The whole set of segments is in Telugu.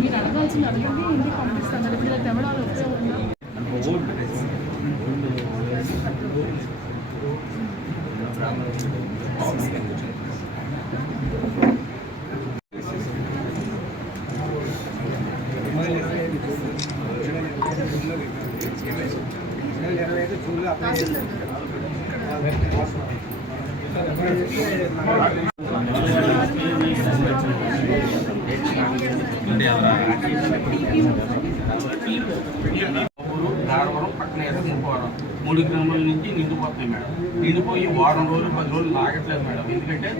మీరు అడగాల్సింది అడగండి, ఇంటికి పంపిస్తాను. ఇప్పుడు ఇలా తెవడాలు ఉపయోగంగా దారవరం పక్కన ఎర్రపోవడం 3 గ్రామాల నుంచి నిండిపోతున్నాయి మేడం. నిండిపోయి వారం రోజులు 10 రోజులు లాగట్లేదు మేడం. ఎందుకంటే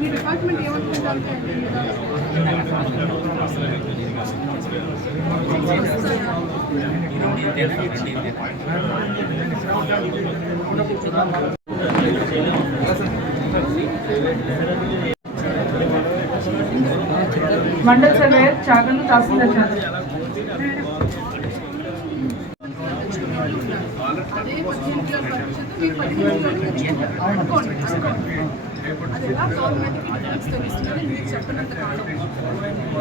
మీ డిపార్ట్మెంట్ ఏమనుకుంటారు? మండల్ సర్వేయర్ చాగలు తహసీల్దార్ చాగలు అది ఎలా గవర్నమెంట్కి డిఫరెన్స్ తెలుస్తుందని మీరు చెప్పినంత కాలం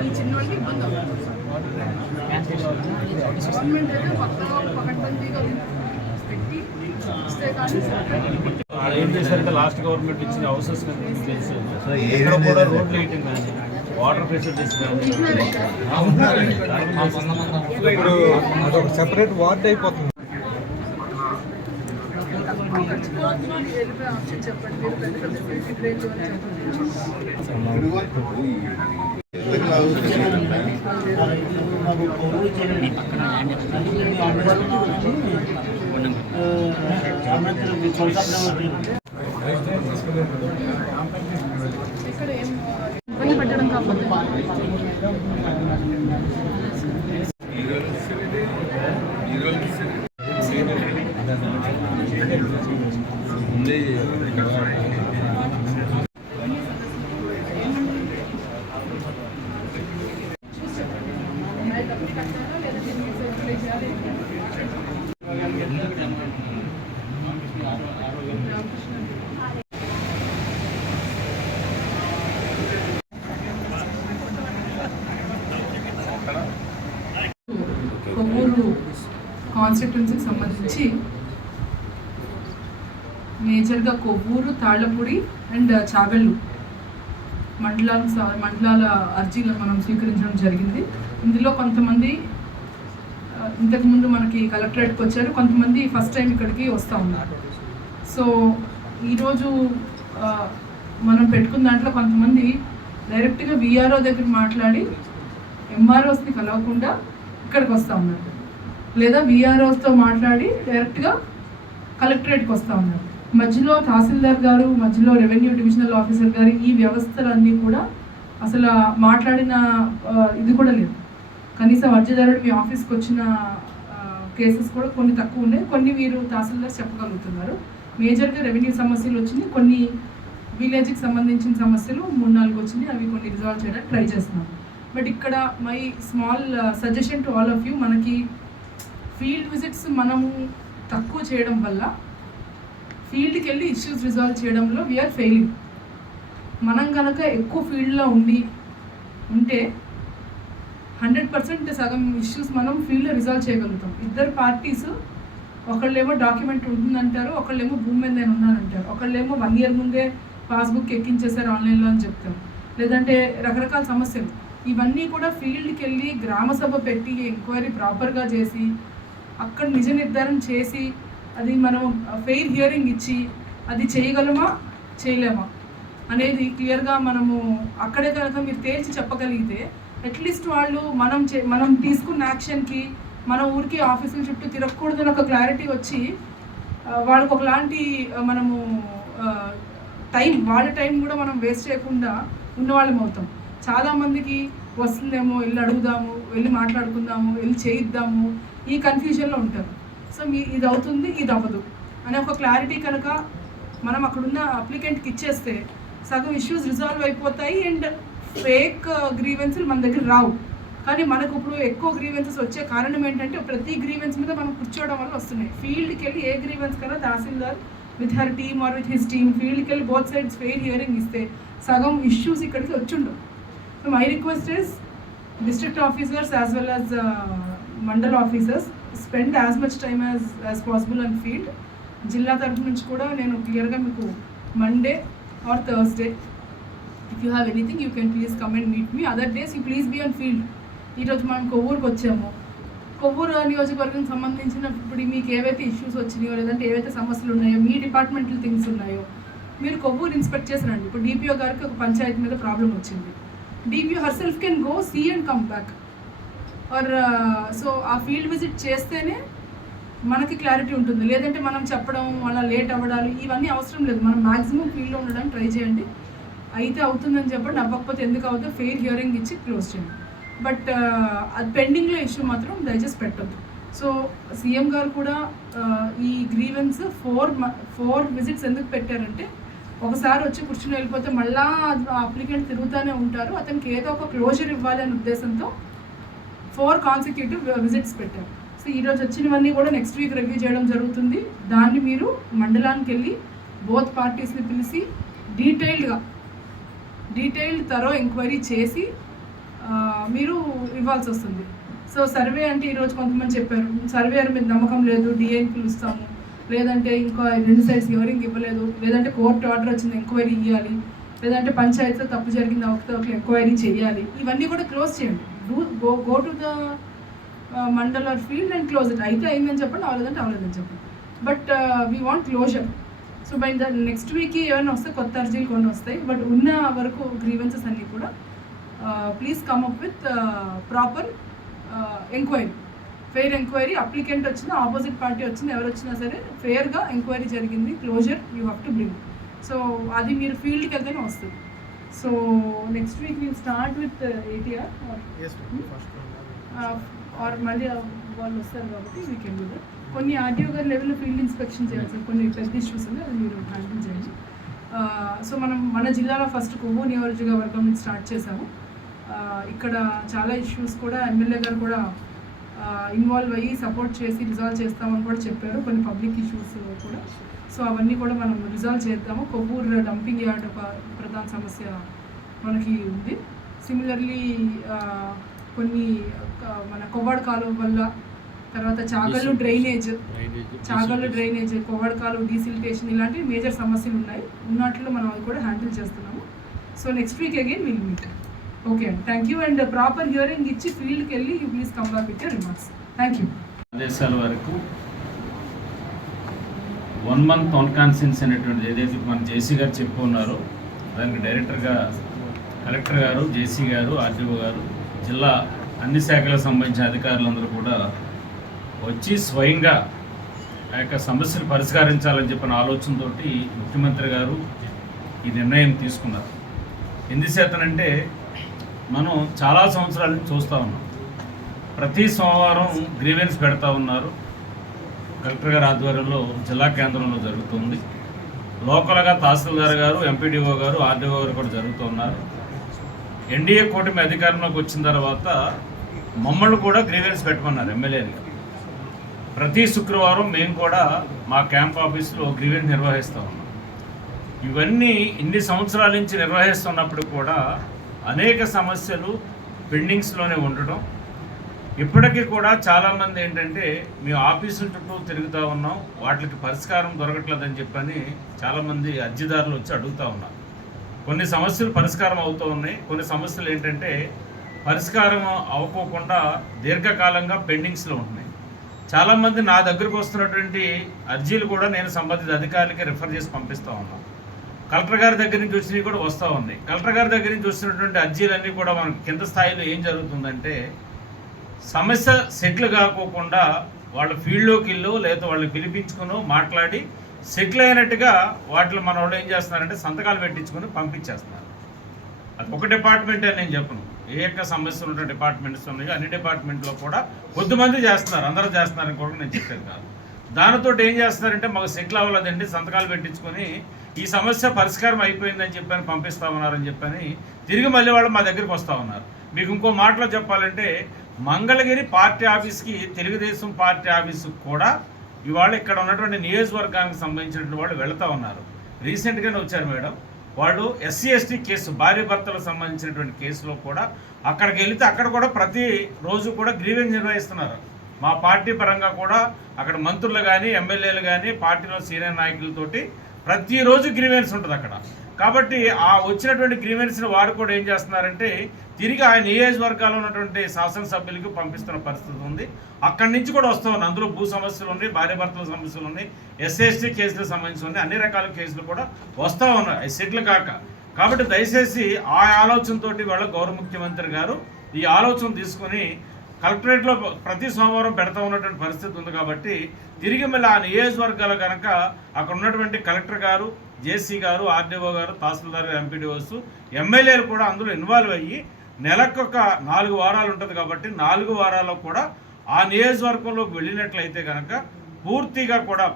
ఈ చిన్నోళ్ళకి ఇబ్బంది అవుతుంది. గవర్నమెంట్ అయితే పక్కగా పకడ్బందీగా పెట్టి ఇస్తే కానీ ఏం చేశారంటే లాస్ట్ గవర్నమెంట్ ఇచ్చిన హౌసెస్ తెలుసు కూడా రోడ్లు వేయటం కానీ వాటర్ ఫెసిలిటీస్ కానీ ఇప్పుడు అదొక సెపరేట్ వార్డ్ అయిపోతుంది. ఇక్కడ ఏం ఇబ్బంది పెట్టడం కాకపోతే కొవ్వూరు కాన్స్టిట్యున్సీకి సంబంధించి మేజర్గా కొవ్వూరు, తాళ్లపూడి అండ్ చాగళ్ళు మండలాల అర్జీలను మనం స్వీకరించడం జరిగింది. ఇందులో కొంతమంది ఇంతకుముందు మనకి కలెక్టరేట్కి వచ్చారు, కొంతమంది ఫస్ట్ టైం ఇక్కడికి వస్తూ ఉన్నారు. సో ఈరోజు మనం పెట్టుకున్న దాంట్లో కొంతమంది డైరెక్ట్గా విఆర్ఓ దగ్గర మాట్లాడి ఎంఆర్ఓస్ని కలవకుండా ఇక్కడికి వస్తూ ఉన్నారు, లేదా విఆర్ఓస్తో మాట్లాడి డైరెక్ట్గా కలెక్టరేట్కి వస్తూ ఉన్నారు. మధ్యలో తహసీల్దార్ గారు, మధ్యలో రెవెన్యూ డివిజనల్ ఆఫీసర్ గారు, ఈ వ్యవస్థలన్నీ కూడా అసలు మాట్లాడిన ఇది కూడా లేదు. కనీసం అర్జీదారుడు మీ ఆఫీస్కి వచ్చిన కేసెస్ కూడా కొన్ని తక్కువ ఉన్నాయి, కొన్ని మీరు తహసీల్దార్ చెప్పగలుగుతున్నారు. మేజర్గా రెవెన్యూ సమస్యలు వచ్చినాయి, కొన్ని విలేజ్కి సంబంధించిన సమస్యలు 3-4 వచ్చినాయి, అవి కొన్ని రిజాల్వ్ చేయడానికి ట్రై చేస్తున్నాం. బట్ ఇక్కడ my small suggestion to all of you, మనకి ఫీల్డ్ విజిట్స్ మనము తక్కువ చేయడం వల్ల ఫీల్డ్కి వెళ్ళి ఇష్యూస్ రిజాల్వ్ చేయడంలో వీఆర్ ఫెయిలింగ్. మనం కనుక ఎక్కువ ఫీల్డ్లో ఉంటే 100% సగం ఇష్యూస్ మనం ఫీల్డ్లో రిజాల్వ్ చేయగలుగుతాం. ఇద్దరు పార్టీస్, ఒకళ్ళేమో డాక్యుమెంట్ ఉంటుందంటారు, ఒకళ్ళేమో భూమి మీద నేను ఉన్నానంటారు, ఒకళ్ళేమో 1 year ముందే పాస్బుక్ ఎక్కించేశారు ఆన్లైన్లో అని చెప్తారు, లేదంటే రకరకాల సమస్యలు. ఇవన్నీ కూడా ఫీల్డ్కి వెళ్ళి గ్రామ సభ పెట్టి ఎంక్వైరీ ప్రాపర్గా చేసి అక్కడ నిజ నిర్ధారణ చేసి అది మనం ఫెయిర్ హియరింగ్ ఇచ్చి అది చేయగలమా చేయలేమా అనేది క్లియర్గా మనము అక్కడే కనుక మీరు తేల్చి చెప్పగలిగితే అట్లీస్ట్ వాళ్ళు మనం తీసుకున్న యాక్షన్కి మన ఊరికి ఆఫీసుల చుట్టూ తిరగకూడదని ఒక క్లారిటీ వచ్చి వాళ్ళకు ఒకలాంటి మనము వాళ్ళ టైం కూడా మనం వేస్ట్ చేయకుండా ఉన్నవాళ్ళం అవుతాం. చాలామందికి వస్తుందేమో, వెళ్ళి అడుగుదాము, వెళ్ళి మాట్లాడుకుందాము, వెళ్ళి చేయిద్దాము, ఈ కన్ఫ్యూజన్లో ఉంటారు. సో ఇది అవుతుంది, ఇది అవ్వదు అనే ఒక క్లారిటీ కనుక మనం అక్కడున్న అప్లికెంట్కి ఇచ్చేస్తే సగం ఇష్యూస్ రిజాల్వ్ అయిపోతాయి అండ్ ఫేక్ గ్రీవెన్స్లు మన దగ్గర రావు. కానీ మనకు ఇప్పుడు ఎక్కువ గ్రీవెన్సెస్ వచ్చే కారణం ఏంటంటే ప్రతి గ్రీవెన్స్ మీద మనం కూర్చోవడం వల్ల వస్తున్నాయి. ఫీల్డ్కి వెళ్ళి ఏ గ్రీవెన్స్ కన్నా tahsildar with her team or with his team ఫీల్డ్కి వెళ్ళి బోత్ సైడ్స్ ఫెయిర్ హియరింగ్ ఇస్తే సగం ఇష్యూస్ ఇక్కడికి వచ్చిండవు. So my request is district officers as well as mandal officers spend as much time as possible on field. జిల్లా తరఫు నుంచి కూడా నేను క్లియర్గా మీకు Monday or Thursday if you have anything you can please come and meet me. Other days you please be on field. ఈరోజు మనం కొవ్వూరుకి వచ్చాము. కొవ్వూరు నియోజకవర్గం సంబంధించిన ఇప్పుడు మీకు ఏవైతే ఇష్యూస్ వచ్చినాయో లేదంటే ఏవైతే సమస్యలు ఉన్నాయో మీ డిపార్ట్మెంటల్ థింగ్స్ ఉన్నాయో మీరు కొవ్వూరు ఇన్స్పెక్ట్ చేసి రండి. ఇప్పుడు డిపిఓ గారికి ఒక పంచాయతీ మీద ప్రాబ్లం వచ్చింది. DPO herself can go see and come back or so ఆ ఫీల్డ్ విజిట్ చేస్తేనే మనకి క్లారిటీ ఉంటుంది. లేదంటే మనం చెప్పడం అలా లేట్ అవ్వడాలు ఇవన్నీ అవసరం లేదు. మనం మ్యాక్సిమం ఫీల్డ్లో ఉండడానికి ట్రై చేయండి. అయితే అవుతుందని చెప్పండి, అవ్వకపోతే ఎందుకు అవుతుందో ఫెయిర్ హియరింగ్ ఇచ్చి క్లోజ్ చేయండి. బట్ అది పెండింగ్లో ఇష్యూ మాత్రం దయచేసి పెట్టద్దు. సో సీఎం గారు కూడా ఈ గ్రీవెన్స్ 4 విజిట్స్ ఎందుకు పెట్టారంటే ఒకసారి వచ్చి కూర్చుని వెళ్ళిపోతే మళ్ళా అప్లికెంట్ తిరుగుతూనే ఉంటారు, అతనికి ఏదో ఒక క్లోజర్ ఇవ్వాలి అనే ఉద్దేశంతో 4 కాన్సిక్యూటివ్ విజిట్స్ పెట్టారు. సో ఈరోజు వచ్చినవన్నీ కూడా నెక్స్ట్ వీక్ రివ్యూ చేయడం జరుగుతుంది. దాన్ని మీరు మండలానికి వెళ్ళి బోత్ పార్టీస్ని పిలిచి డీటెయిల్డ్ తరో ఎంక్వైరీ చేసి మీరు ఇవ్వాల్సి వస్తుంది. సో సర్వే అంటే ఈరోజు కొంతమంది చెప్పారు సర్వేయర్ మీద నమ్మకం లేదు, డిఏని పిలుస్తాము, లేదంటే ఇంకా 2 సైడ్స్ హియరింగ్ ఇవ్వలేదు, లేదంటే కోర్టు ఆర్డర్ వచ్చింది ఎంక్వైరీ ఇవ్వాలి, లేదంటే పంచాయతీలో తప్పు జరిగింది ఒకరికి ఎంక్వైరీ చేయాలి. ఇవన్నీ కూడా క్లోజ్ చేయండి. Go to the mandal or field and close it. అయితే అయిందని చెప్పండి, అవ్వలేదని చెప్పండి. But we want closure. So by the next వీక్కి ఏమైనా వస్తే కొత్త అర్జీలు కొన్ని వస్తాయి. బట్ ఉన్న వరకు గ్రీవెన్సెస్ అన్నీ కూడా please come up with proper enquiry, fair enquiry. Applicant వచ్చినా ఆపోజిట్ పార్టీ వచ్చినా ఎవరు వచ్చినా సరే ఫెయిర్గా ఎంక్వైరీ జరిగింది, closure you have to bring. So అది మీరు ఫీల్డ్కి వెళ్తేనే వస్తుంది. So next week will start with ATR or మళ్ళీ వాళ్ళు వస్తారు కాబట్టి వీ కెన్ డూ దట్. కొన్ని ఆర్టీఓ గారి లెవెల్లో ఫీల్డ్ ఇన్స్పెక్షన్ చేయాల్సి కొన్ని పెద్ద ఇష్యూస్ ఉన్నాయి, అది మీరు హ్యాండిల్ చేయండి. సో మన జిల్లాలో ఫస్ట్ కొవ్వూరు నియోజకవర్గం నుంచి స్టార్ట్ చేసాము. ఇక్కడ చాలా ఇష్యూస్ కూడా ఎమ్మెల్యే గారు కూడా ఇన్వాల్వ్ అయ్యి సపోర్ట్ చేసి రిజాల్వ్ చేస్తామని కూడా చెప్పారు, కొన్ని పబ్లిక్ ఇష్యూస్ కూడా. సో అవన్నీ కూడా మనం రిజాల్వ్ చేద్దాము. కొవ్వూరు డంపింగ్ యార్డ్ ఒక ప్రధాన సమస్య మనకి ఉంది. సిమిలర్లీ కొన్ని మన కొవ్వాడ కాలువ వల్ల, తర్వాత చాగళ్ళు డ్రైనేజ్, కొవ్వాడ కాలువ డీసిల్టేషన్ ఇలాంటి మేజర్ సమస్యలు ఉన్నాయి. ఉన్నట్లు మనం అవి కూడా హ్యాండిల్ చేస్తున్నాము. So next week again will meet. Okay అండి, thank you. And proper hearing ఇచ్చి ఫీల్డ్కి వెళ్ళి you please come back with your remarks. Thank you. ఆదేశాల వరకు 1 month ఆన్ కాన్సెన్స్ అనేటువంటి ఏదైతే మన జేసీ గారు చెప్పి ఉన్నారో దానికి డైరెక్టర్గా కలెక్టర్ గారు, జేసీ గారు, ఆర్డీఓ గారు, జిల్లా అన్ని శాఖలకు సంబంధించిన అధికారులందరూ కూడా వచ్చి స్వయంగా ఆ యొక్క సమస్యలు పరిష్కరించాలని చెప్పిన ఆలోచనతో ముఖ్యమంత్రి గారు ఈ నిర్ణయం తీసుకున్నారు. ఎందుచేతనంటే మనం చాలా సంవత్సరాల నుంచి చూస్తూ ఉన్నాం, ప్రతి సోమవారం గ్రీవెన్స్ పెడతా ఉన్నారు. కలెక్టర్ గారి ఆధ్వర్యంలో జిల్లా కేంద్రంలో జరుగుతుంది. లోకల్గా తహసీల్దార్ గారు, ఎంపీడీఓ గారు, ఆర్డీఓ గారు కూడా జరుగుతున్నారు. ఎన్డీఏ కూటమి అధికారంలోకి వచ్చిన తర్వాత మమ్మల్ని కూడా గ్రీవెన్స్ పెట్టమన్నారు ఎమ్మెల్యేలుగా. ప్రతి శుక్రవారం మేము కూడా మా క్యాంప్ ఆఫీస్లో గ్రీవెన్స్ నిర్వహిస్తూ ఉన్నాం. ఇవన్నీ ఇన్ని సంవత్సరాల నుంచి నిర్వహిస్తున్నప్పుడు కూడా అనేక సమస్యలు పెండింగ్స్లోనే ఉండడం. ఇప్పటికీ కూడా చాలామంది ఏంటంటే మేము ఆఫీసుల చుట్టూ తిరుగుతూ ఉన్నాం, వాటికి పరిష్కారం దొరకట్లేదని చెప్పని చాలామంది అర్జీదారులు వచ్చి అడుగుతూ ఉన్నారు. కొన్ని సమస్యలు పరిష్కారం అవుతూ ఉన్నాయి, కొన్ని సమస్యలు ఏంటంటే పరిష్కారం అవ్వకోకుండా దీర్ఘకాలంగా పెండింగ్స్లో ఉంటున్నాయి. చాలామంది నా దగ్గరకు వస్తున్నటువంటి అర్జీలు కూడా నేను సంబంధిత అధికారులకి రిఫర్ చేసి పంపిస్తూ ఉన్నాను. కలెక్టర్ గారి దగ్గర నుంచి వచ్చినవి కూడా వస్తూ ఉన్నాయి. కలెక్టర్ గారి దగ్గర నుంచి వస్తున్నటువంటి అర్జీలన్నీ కూడా మనకు కింద స్థాయిలో ఏం జరుగుతుందంటే, సమస్య సెటిల్ కాకోకుండా వాళ్ళ ఫీల్డ్లోకి వెళ్ళు లేదా వాళ్ళని పిలిపించుకుని మాట్లాడి సెటిల్ అయినట్టుగా వాటిలో మన వాళ్ళు ఏం చేస్తున్నారంటే సంతకాలు పెట్టించుకొని పంపించేస్తున్నారు. అది ఒక డిపార్ట్మెంట్ అని నేను చెప్పను, ఏ యొక్క సమస్యలు ఉన్న డిపార్ట్మెంట్స్ ఉన్నాయో అన్ని డిపార్ట్మెంట్లో కూడా కొద్దిమంది చేస్తున్నారు, అందరూ చేస్తున్నారని కూడా నేను చెప్పేది కాదు. దానితో ఏం చేస్తున్నారంటే మాకు సెటిల్ అవ్వలేదండి, సంతకాలు పెట్టించుకొని ఈ సమస్య పరిష్కారం అయిపోయిందని చెప్పని పంపిస్తా ఉన్నారని చెప్పని తిరిగి మళ్ళీ వాళ్ళు మా దగ్గరికి వస్తూ ఉన్నారు. మీకు ఇంకో మాటలో చెప్పాలంటే, మంగళగిరి పార్టీ ఆఫీస్కి తెలుగుదేశం పార్టీ ఆఫీస్కి కూడా ఇవాళ ఇక్కడ ఉన్నటువంటి నియోజకవర్గానికి సంబంధించినటువంటి వాళ్ళు వెళుతూ ఉన్నారు. రీసెంట్గానే వచ్చారు మేడం, వాళ్ళు ఎస్సీ ఎస్టీ కేసు భార్య భర్తలకు సంబంధించినటువంటి కేసులో కూడా అక్కడికి వెళితే అక్కడ కూడా ప్రతి రోజు కూడా గ్రీవెన్స్ నిర్వహిస్తున్నారు. మా పార్టీ పరంగా కూడా అక్కడ మంత్రులు కానీ ఎమ్మెల్యేలు కానీ పార్టీలో సీనియర్ నాయకులతోటి ప్రతిరోజు గ్రీవెన్స్ ఉంటుంది అక్కడ. కాబట్టి ఆ వచ్చినటువంటి గ్రీవెన్స్ని వారు కూడా ఏం చేస్తున్నారంటే తిరిగి ఆ నియోజకవర్గాల్లో ఉన్నటువంటి శాసనసభ్యులకు పంపిస్తున్న పరిస్థితి ఉంది. అక్కడి నుంచి కూడా వస్తూ ఉన్నాయి. అందులో భూ సమస్యలు ఉన్నాయి, భార్య భర్తల సమస్యలు ఉన్నాయి, ఎస్సీ కేసులకు సంబంధించి ఉన్నాయి, అన్ని రకాల కేసులు కూడా వస్తూ ఉన్నాయి అవి సెటిల్ కాక. కాబట్టి దయచేసి ఆ ఆలోచనతో వాళ్ళ గౌరవ ముఖ్యమంత్రి గారు ఈ ఆలోచన తీసుకొని కలెక్టరేట్లో ప్రతి సోమవారం పెడతా ఉన్నటువంటి పరిస్థితి ఉంది. కాబట్టి తిరిగి మళ్ళీ ఆ నియోజకవర్గాలు కనుక అక్కడ ఉన్నటువంటి కలెక్టర్ గారు, జేసీ గారు, ఆర్డీఓ గారు, తహసీల్దార్ గారు, ఎంపీడీఓస్, ఎమ్మెల్యేలు కూడా అందులో ఇన్వాల్వ్ అయ్యి నెలకొక 4 వారాలు ఉంటుంది. కాబట్టి 4 వారాల్లో కూడా ఆ నియోజకవర్గంలోకి వెళ్ళినట్లయితే కనుక పూర్తిగా కూడా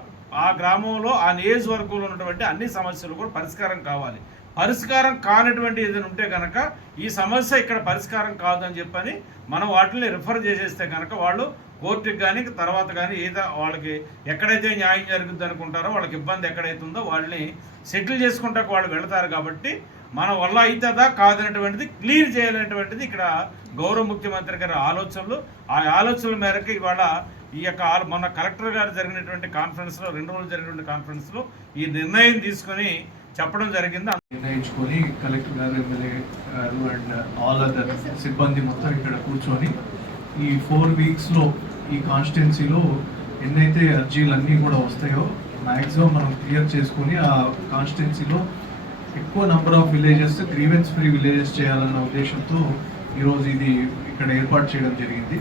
ఆ గ్రామంలో ఆ నియోజకవర్గంలో ఉన్నటువంటి అన్ని సమస్యలు కూడా పరిష్కారం కావాలి. పరిష్కారం కానటువంటి ఏదైనా ఉంటే కనుక ఈ సమస్య ఇక్కడ పరిష్కారం కాదని చెప్పని మనం వాటిని రిఫర్ చేసేస్తే కనుక వాళ్ళు కోర్టుకి కానీ తర్వాత కానీ ఏదో వాళ్ళకి ఎక్కడైతే న్యాయం జరుగుద్ది అనుకుంటారో వాళ్ళకి ఇబ్బంది ఎక్కడైతే ఉందో వాళ్ళని సెటిల్ చేసుకుంటా వాళ్ళు వెళతారు. కాబట్టి మన వల్ల అవుతుందా కాదనేటువంటిది క్లియర్ చేయాలనేటువంటిది ఇక్కడ గౌరవ ముఖ్యమంత్రి గారి ఆలోచనలు. ఆ ఆలోచనల మేరకు ఇవాళ ఈ యొక్క మన కలెక్టర్ గారు జరిగినటువంటి కాన్ఫరెన్స్లో 2 రోజులు జరిగినటువంటి కాన్ఫరెన్స్లో ఈ నిర్ణయం తీసుకొని చెప్పడం జరిగింది. నిర్ణయించుకొని కలెక్టర్ గారు, ఎమ్మెల్యే గారు అండ్ ఆల్ అదర్ సిబ్బంది మొత్తం ఇక్కడ కూర్చొని ఈ 4 వీక్స్లో ఈ కాన్స్టిట్యున్సీలో ఎన్నైతే అర్జీలన్నీ కూడా వస్తాయో మ్యాక్సిమం మనం క్లియర్ చేసుకొని ఆ కాన్స్టిట్యున్సీలో ఎక్కువ number of villages grievance free villages చేయాలన్న ఉద్దేశంతో ఈరోజు ఇది ఇక్కడ ఏర్పాటు చేయడం జరిగింది.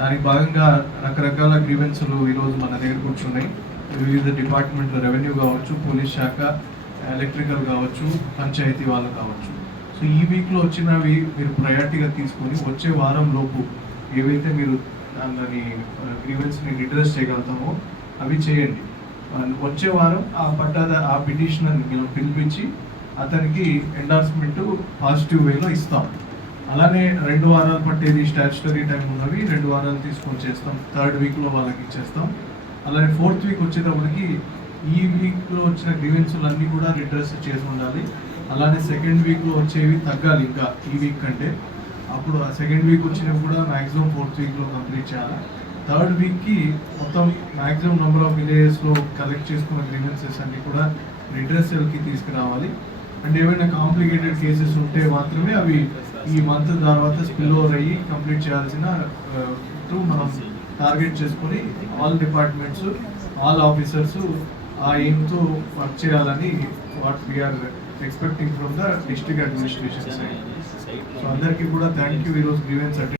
దానికి భాగంగా రకరకాల గ్రీవెన్స్లు ఈరోజు మన దగ్గర కూర్చున్నాయి. వివిధ డిపార్ట్మెంట్లో రెవెన్యూ కావచ్చు, పోలీస్ శాఖ, ఎలక్ట్రికల్ కావచ్చు, పంచాయతీ వాళ్ళు కావచ్చు. సో ఈ వీక్లో వచ్చినవి మీరు ప్రయారిటీగా తీసుకొని వచ్చే వారం లోపు ఏవైతే మీరు దాని గ్రీవెన్స్ని రిడ్రెస్ చేయగలుగుతామో అవి చేయండి. వచ్చే వారం ఆ పిటిషనర్ని మనం పిలిపించి అతనికి ఎండార్స్మెంట్ పాజిటివ్ వేలో ఇస్తాం. అలానే 2 వారాలు పట్టేది స్టాచ్యుటరీ టైం ఉన్నవి 2 వారాలు తీసుకొని చేస్తాం. 3rd వీక్లో వాళ్ళకి ఇచ్చేస్తాం. అలానే 4th వీక్ వచ్చేటప్పటికి ఈ వీక్లో వచ్చిన గ్రీవెన్స్లు అన్నీ కూడా రిడ్రెస్ చేసి ఉండాలి. అలానే 2nd వీక్లో వచ్చేవి తగ్గాలి ఇంకా ఈ వీక్ కంటే. అప్పుడు ఆ 2nd వీక్ వచ్చినవి కూడా మ్యాక్సిమం 4th వీక్లో కంప్లీట్ చేయాలి. 3rd వీక్కి మొత్తం మ్యాక్సిమం నెంబర్ ఆఫ్ విలేజెస్లో కలెక్ట్ చేసుకున్న గ్రీవెన్సెస్ అన్నీ కూడా రిడ్రెసల్కి తీసుకురావాలి. అండ్ ఏమైనా కాంప్లికేటెడ్ కేసెస్ ఉంటే మాత్రమే అవి ఈ మంత్ తర్వాత స్పిల్ ఓవర్ అయ్యి కంప్లీట్ చేయాల్సిన మనం టార్గెట్ చేసుకొని ఆల్ డిపార్ట్మెంట్స్, ఆల్ ఆఫీసర్స్ ఆ ఎయిమ్తో వర్క్ చేయాలని what we are expecting from the district administration side. So అందరికీ కూడా థ్యాంక్ యూ ఈరోజు గ్రీవెన్స్